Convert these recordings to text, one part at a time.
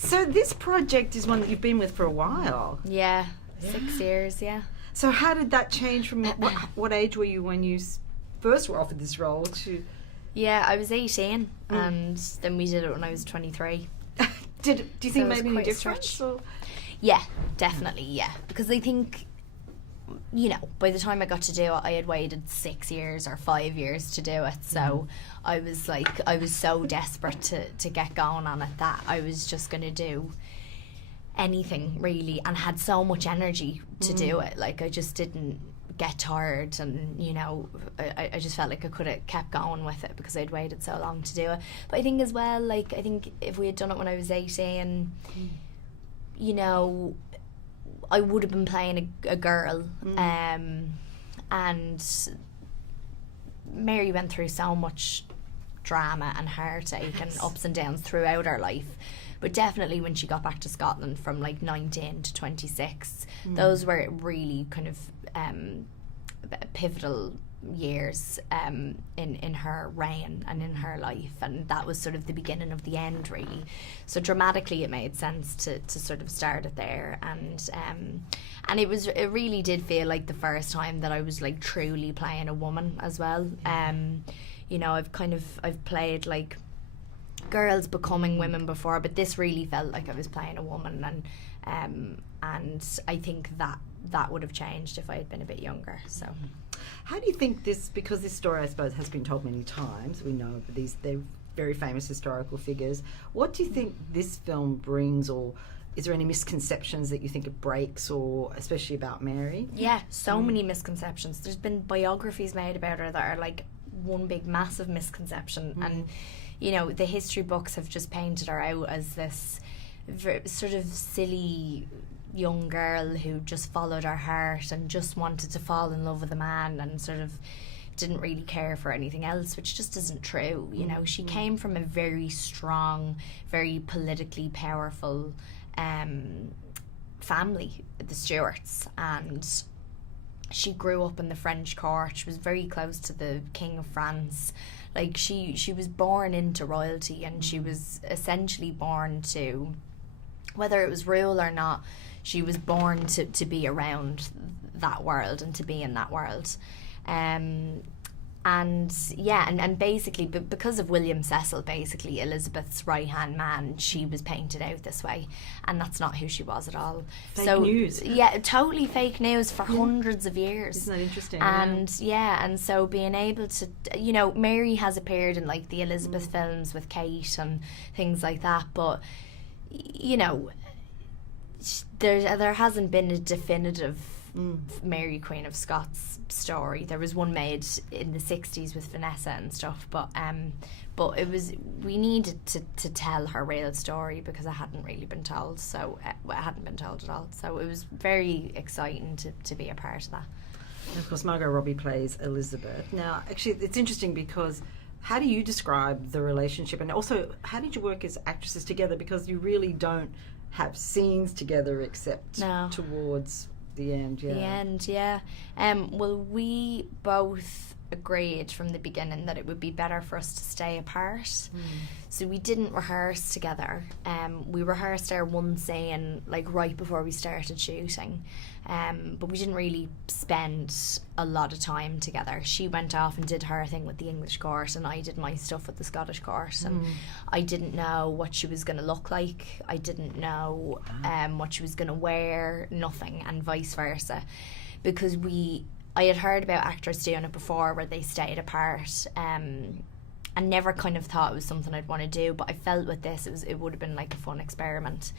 So this project is one that you've been with for a while. Yeah, 6 years, yeah. So how did that change from what age were you when you first were offered this role to... Yeah, I was 18 and then we did it when I was 23. Do you think maybe any difference? Yeah, definitely, yeah. Because I think, you know, by the time I got to do it, I had waited 6 years or 5 years to do it. So I was so desperate to get going on it that I was just going to do anything really, and had so much energy to do it. Like, I just didn't get tired, and, you know, I just felt like I could have kept going with it because I'd waited so long to do it. But I think as well, like, I think if we had done it when I was 18, you know, I would have been playing a girl, and Mary went through so much drama and heartache and ups and downs throughout her life. But definitely when she got back to Scotland from like 19 to 26, those were really kind of pivotal years in her reign and in her life, and that was sort of the beginning of the end, really. So dramatically it made sense to sort of start it there, and it really did feel like the first time that I was like truly playing a woman as well. You know, I've played like girls becoming women before, but this really felt like I was playing a woman, and I think that would have changed if I had been a bit younger. So how do you think this, because this story I suppose has been told many times, we know they're very famous historical figures, what do you think this film brings, or is there any misconceptions that you think it breaks, or especially about Mary? Yeah, so many misconceptions. There's been biographies made about her that are like one big massive misconception, and you know, the history books have just painted her out as this sort of silly young girl who just followed her heart and just wanted to fall in love with a man and sort of didn't really care for anything else, which just isn't true. You know, she came from a very strong, very politically powerful family, the Stuarts, and she grew up in the French court. She was very close to the King of France. Like, she was born into royalty, and she was essentially born to, whether it was rule or not, she was born to be around that world and to be in that world. And basically, because of William Cecil, basically Elizabeth's right-hand man, she was painted out this way, and that's not who she was at all. Fake news. Yeah, totally fake news for hundreds of years. Isn't that interesting? And and so being able to, you know, Mary has appeared in like the Elizabeth films with Kate and things like that, but, you know, there hasn't been a definitive Mary Queen of Scots story. There was one made in the 60s with Vanessa and stuff, but we needed to tell her real story because it hadn't really been told. So it hadn't been told at all. So it was very exciting to be a part of that. And of course, Margot Robbie plays Elizabeth. Now, actually, it's interesting because how do you describe the relationship, and also how did you work as actresses together? Because you really don't have scenes together except towards the end. The end, yeah. Well, we both agreed from the beginning that it would be better for us to stay apart. So we didn't rehearse together. We rehearsed our one scene like right before we started shooting, but we didn't really spend a lot of time together. She went off and did her thing with the English court, and I did my stuff with the Scottish court, and I didn't know what she was going to look like. I didn't know what she was going to wear, nothing, and vice versa, because I had heard about actors doing it before where they stayed apart, and never kind of thought it was something I'd want to do, but I felt with this it would have been like a fun experiment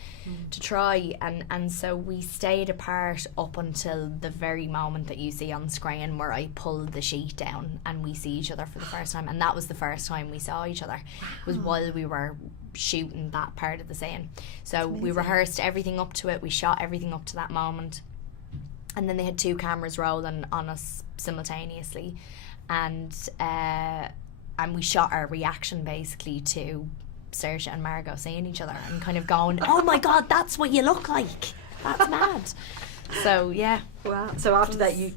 to try, and so we stayed apart up until the very moment that you see on screen where I pulled the sheet down and we see each other for the first time, and that was the first time we saw each other. It was while we were shooting that part of the scene. So we rehearsed everything up to it, we shot everything up to that moment. And then they had 2 cameras rolling on us simultaneously, and we shot our reaction basically to Saoirse and Margot seeing each other and kind of going, "Oh my God, that's what you look like! That's mad!" So yeah. Wow. So after that, you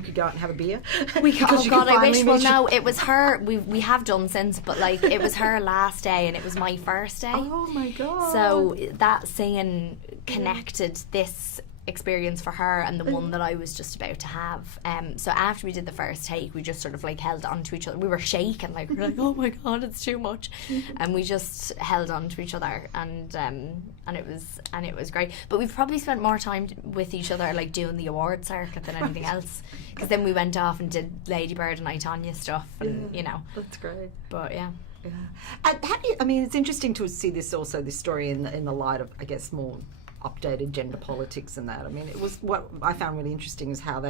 could go out and have a beer? We Because oh you God, could I wish. finally Well, meet no, it was her. We have done since, but like it was her last day, and it was my first day. Oh my God. So that scene connected this experience for her and the one that I was just about to have. So after we did the first take, we just sort of like held on to each other. We were shaking, like we were like, oh my God, it's too much, and we just held on to each other, and it was great. But we've probably spent more time with each other like doing the award circuit than anything else, because then we went off and did Lady Bird and I, Tonya stuff, and you know. That's great. But yeah. Yeah. And how do you, I mean, it's interesting to see this story in the light of, I guess, more updated gender politics and that. I mean, it was what I found really interesting is how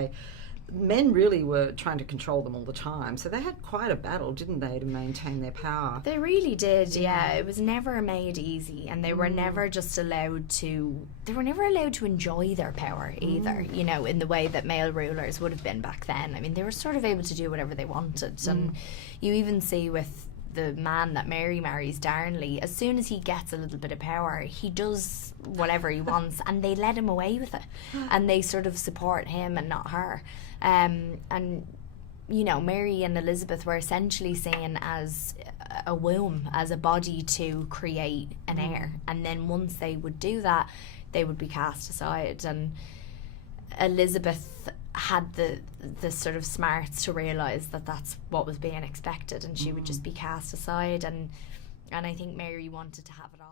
men really were trying to control them all the time. So they had quite a battle, didn't they, to maintain their power? They really did, yeah. It was never made easy, and they were never just allowed to. They were never allowed to enjoy their power either. You know, in the way that male rulers would have been back then. I mean, they were sort of able to do whatever they wanted, and you even see with the man that Mary marries, Darnley, as soon as he gets a little bit of power, he does whatever he wants, and they let him away with it, and they sort of support him and not her. And you know, Mary and Elizabeth were essentially seen as a womb, as a body to create an heir, and then once they would do that, they would be cast aside. And Elizabeth had the sort of smarts to realise that that's what was being expected, and she would just be cast aside, and I think Mary wanted to have it all.